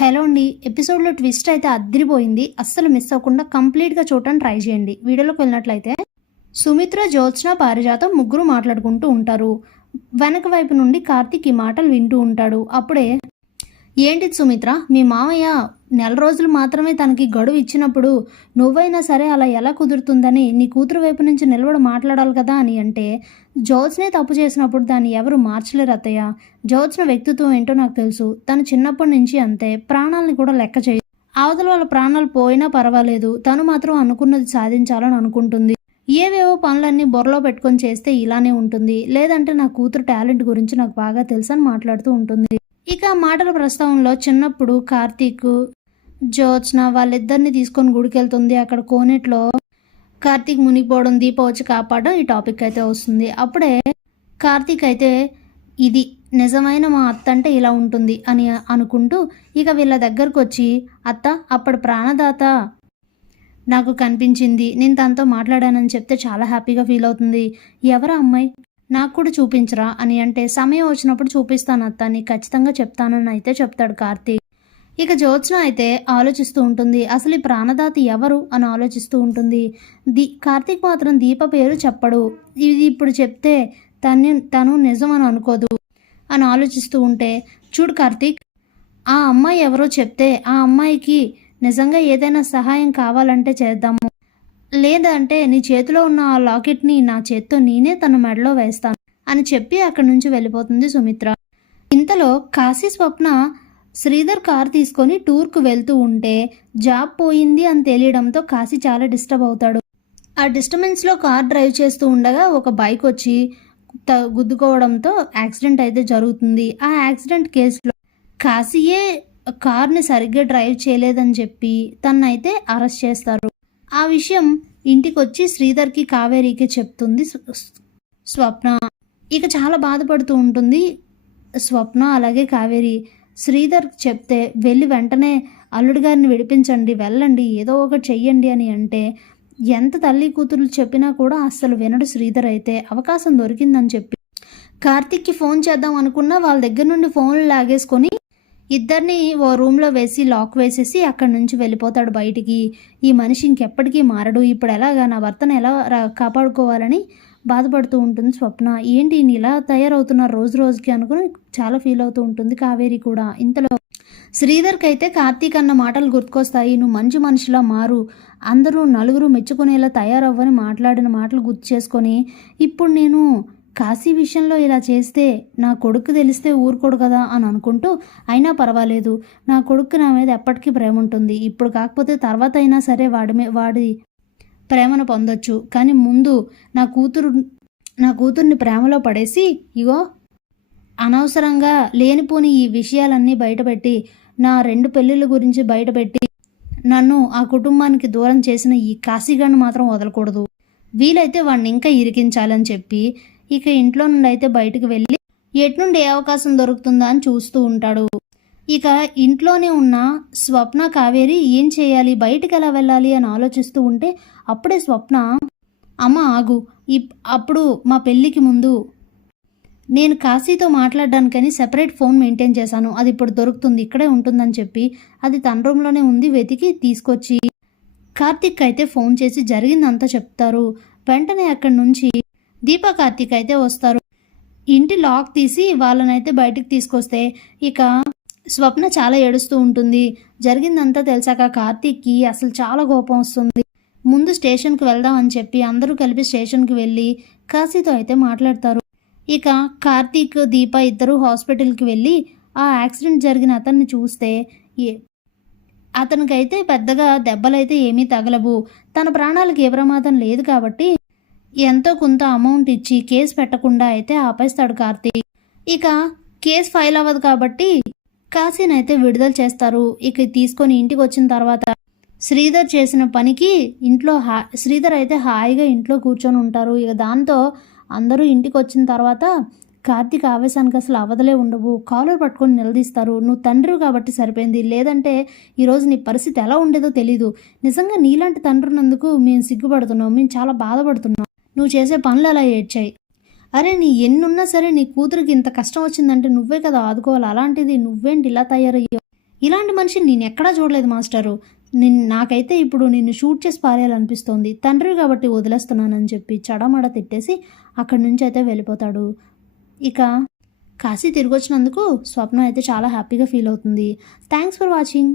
Hello అండి. ఎపిసోడ్‌లో twist అయితే అద్దిరిపోయింది. అస్సలు మిస్ అవ్వకుండా కంప్లీట్‌గా చూడటానికి ట్రై చేయండి. వీడియోలోకి వెళ్ళినట్లయితే సుమిత్ర, జ్యోత్స్న, పారిజాతం ముగ్గురు మాట్లాడుకుంటూ ఉంటారు. వెనక వైపు నుండి కార్తీక్ ఈ మాటలు వింటూ ఉంటాడు. అప్పుడే ఏంటిది సుమిత్ర, మీ మామయ్య నెల రోజులు మాత్రమే తనకి గడువు ఇచ్చినప్పుడు నువ్వైనా సరే అలా ఎలా కుదురుతుందని నీ కూతురు వైపు నుంచి నిలబడి మాట్లాడాలి కదా అని అంటే, జ్యోత్స్నే తప్పు చేసినప్పుడు దాన్ని ఎవరు మార్చలేరు అత్తయ్య. జ్యోత్స్న వ్యక్తిత్వం ఏంటో నాకు తెలుసు. తను చిన్నప్పటి నుంచి అంతే, ప్రాణాలని కూడా లెక్క చేయదు. అవతల వాళ్ళ ప్రాణాలు పోయినా పర్వాలేదు, తను మాత్రం అనుకున్నది సాధించాలని అనుకుంటుంది. ఏవేవో పనులన్నీ బుర్రలో పెట్టుకొని చేస్తే ఇలానే ఉంటుంది, లేదంటే నా కూతురు టాలెంట్ గురించి నాకు బాగా తెలుసు అని మాట్లాడుతూ ఉంటుంది. ఇక మాటల ప్రస్తావనలో చిన్నప్పుడు కార్తీక్, జ్యోత్స్న వాళ్ళిద్దరిని తీసుకొని గుడికెళ్తుంది. అక్కడ కోనేట్లో కార్తీక్ మునిగిపోవడం, దీప వచ్చి కాపాడడం ఈ టాపిక్ అయితే వస్తుంది. అప్పుడే కార్తీక్ అయితే ఇది నిజమైన మా అత్త అంటే ఇలా ఉంటుంది అని అనుకుంటూ ఇక వీళ్ళ దగ్గరకు వచ్చి, అత్త అప్పటి ప్రాణదాత నాకు కనిపించింది, నేను తనతో మాట్లాడానని చెప్తే చాలా హ్యాపీగా ఫీల్ అవుతుంది. ఎవరా అమ్మాయి, నాకు కూడా చూపించరా అని అంటే, సమయం వచ్చినప్పుడు చూపిస్తాను అత్త, నీకు ఖచ్చితంగా చెప్తానని అయితే చెప్తాడు కార్తీక్. ఇక జ్యోత్స్న అయితే ఆలోచిస్తూ ఉంటుంది, అసలు ఈ ప్రాణదాత ఎవరు అని ఆలోచిస్తూ ఉంటుంది. కార్తీక్ మాత్రం దీప పేరు చెప్పడు. ఇది ఇప్పుడు చెప్తే తను నిజం అని అనుకోదు అని ఆలోచిస్తూ ఉంటే, చూడు కార్తీక్, ఆ అమ్మాయి ఎవరో చెప్తే ఆ అమ్మాయికి నిజంగా ఏదైనా సహాయం కావాలంటే చేద్దాము, లేదంటే నీ చేతిలో ఉన్న ఆ లాకెట్ని నా చేత్తో నేనే తన మెడలో వేస్తాను అని చెప్పి అక్కడి నుంచి వెళ్ళిపోతుంది సుమిత్ర. ఇంతలో కాశీ, స్వప్న శ్రీధర్ కార్ తీసుకొని టూర్కు వెళ్తూ ఉంటే జాబ్ పోయింది అని తెలియడంతో కాశీ చాలా డిస్టర్బ్ అవుతాడు. ఆ డిస్టర్బెన్స్లో కార్ డ్రైవ్ చేస్తూ ఉండగా ఒక బైక్ వచ్చి గుద్దుకోవడంతో యాక్సిడెంట్ అయితే జరుగుతుంది. ఆ యాక్సిడెంట్ కేసులో కాశీయే కార్ని సరిగ్గా డ్రైవ్ చేయలేదని చెప్పి తనైతే అరెస్ట్ చేస్తారు. ఆ విషయం ఇంటికి వచ్చి శ్రీధర్కి, కావేరీకి చెప్తుంది స్వప్న. ఇక చాలా బాధపడుతూ ఉంటుంది స్వప్న అలాగే కావేరి. శ్రీధర్ చెప్తే వెళ్ళి వెంటనే అల్లుడి గారిని విడిపించండి, వెళ్ళండి, ఏదో ఒకటి చెయ్యండి అని అంటే, ఎంత తల్లి కూతురు చెప్పినా కూడా అస్సలు వినడు శ్రీధర్. అయితే అవకాశం దొరికిందని చెప్పి కార్తీక్కి ఫోన్ చేద్దాం అనుకున్నా వాళ్ళ దగ్గర నుండి ఫోన్లు లాగేసుకొని ఇద్దరిని ఓ రూమ్లో వేసి లాక్ వేసేసి అక్కడి నుంచి వెళ్ళిపోతాడు బయటికి. ఈ మనిషి ఇంకెప్పటికీ మారడు, ఇప్పుడు ఎలాగా నా భర్తను ఎలా కాపాడుకోవాలని బాధపడుతూ ఉంటుంది స్వప్న. ఏంటి ఇలా తయారవుతున్నారు రోజు రోజుకి అనుకుని చాలా ఫీల్ అవుతూ ఉంటుంది కావేరి కూడా. ఇంతలో శ్రీధర్కి అయితే కార్తీక్ అన్న మాటలు గుర్తుకొస్తాయి. నువ్వు మంచి మనిషిలా మారు, అందరూ నలుగురు మెచ్చుకునేలా తయారవ్వని మాట్లాడిన మాటలు గుర్తు చేసుకొని, ఇప్పుడు నేను కాశీ విషయంలో ఇలా చేస్తే నా కొడుకు తెలిస్తే ఊరుకోడు కదా అని అనుకుంటూ, అయినా పర్వాలేదు, నా కొడుకు నా మీద ఎప్పటికీ ప్రేమ ఉంటుంది, ఇప్పుడు కాకపోతే తర్వాత అయినా సరే వాడి ప్రేమను పొందొచ్చు, కానీ ముందు నా కూతుర్ని ప్రేమలో పడేసి ఇగో అనవసరంగా లేనిపోని ఈ విషయాలన్నీ బయటపెట్టి, నా 2 పెళ్ళిళ్ళ గురించి బయటపెట్టి నన్ను ఆ కుటుంబానికి దూరం చేసిన ఈ కాశీగాడిని మాత్రం వదలకూడదు, వీలైతే వాడిని ఇంకా ఇరికించాలని చెప్పి ఇక ఇంట్లో నుండి అయితే బయటకు వెళ్ళి ఎట్నుండి ఏ అవకాశం దొరుకుతుందా అని చూస్తూ ఉంటాడు. ఇక ఇంట్లోనే ఉన్న స్వప్న, కావేరి ఏం చేయాలి, బయటికి ఎలా వెళ్ళాలి అని ఆలోచిస్తూ ఉంటే అప్పుడే స్వప్న, అమ్మ ఆగు, అప్పుడు మా పెళ్ళికి ముందు నేను కాశీతో మాట్లాడడానికని సెపరేట్ ఫోన్ మెయింటైన్ చేశాను, అది ఇప్పుడు దొరుకుతుంది, ఇక్కడే ఉంటుందని చెప్పి అది తన రూమ్లోనే ఉంది, వెతికి తీసుకొచ్చి కార్తీక్ అయితే ఫోన్ చేసి జరిగిందంతా చెప్తారు. వెంటనే అక్కడి నుంచి దీప, కార్తీక్ అయితే వస్తారు. ఇంటి లాక్ తీసి వాళ్ళనైతే బయటికి తీసుకొస్తే ఇక స్వప్న చాలా ఏడుస్తూ ఉంటుంది. జరిగిందంతా తెలిసాక కార్తీక్కి అసలు చాలా కోపం వస్తుంది. ముందు స్టేషన్కి వెళ్దాం అని చెప్పి అందరూ కలిపి స్టేషన్కి వెళ్ళి కాశీతో అయితే మాట్లాడతారు. ఇక కార్తీక్, దీప ఇద్దరు హాస్పిటల్కి వెళ్ళి ఆ యాక్సిడెంట్ జరిగిన అతన్ని చూస్తే అతనికైతే పెద్దగా దెబ్బలైతే ఏమీ తగలవు, తన ప్రాణాలకు ఏ ప్రమాదం లేదు కాబట్టి ఎంతో కొంత అమౌంట్ ఇచ్చి కేసు పెట్టకుండా అయితే ఆపేస్తాడు కార్తీక్. ఇక కేసు ఫైల్ అవ్వదు కాబట్టి కాశీని అయితే విడుదల చేస్తారు. ఇక తీసుకొని ఇంటికి వచ్చిన తర్వాత శ్రీధర్ చేసిన పనికి ఇంట్లో శ్రీధర్ అయితే హాయిగా ఇంట్లో కూర్చొని ఉంటారు. ఇక దాంతో అందరూ ఇంటికి వచ్చిన తర్వాత కార్తీక్ ఆవేశానికి అసలు అవదలే ఉండవు, కాలర్ పట్టుకొని నిలదీస్తారు. నువ్వు తండ్రి కాబట్టి సరిపోయింది, లేదంటే ఈరోజు నీ పరిస్థితి ఎలా ఉండేదో తెలీదు, నిజంగా నీలాంటి తండ్రినందుకు మేము సిగ్గుపడుతున్నాం, మేము చాలా బాధపడుతున్నాం, నువ్వు చేసే పనులు అలా ఏడ్చాయి, అరే నీ ఎన్నున్నా సరే నీ కూతురికి ఇంత కష్టం వచ్చిందంటే నువ్వే కదా ఆదుకోవాలి, అలాంటిది నువ్వేంటి ఇలా తయారయ్యావు, ఇలాంటి మనిషిని నేను ఎక్కడా చూడలేదు మాస్టరు. నాకైతే ఇప్పుడు నిన్ను షూట్ చేసి పారేయాలనిపిస్తోంది. తండ్రి కాబట్టి వదిలేస్తున్నానని చెప్పి చడమడ తిట్టేసి అక్కడి నుంచి అయితే వెళ్ళిపోతాడు. ఇక కాశీ తిరిగొచ్చినందుకు స్వప్న అయితే చాలా హ్యాపీగా ఫీల్ అవుతుంది. Thanks for watching.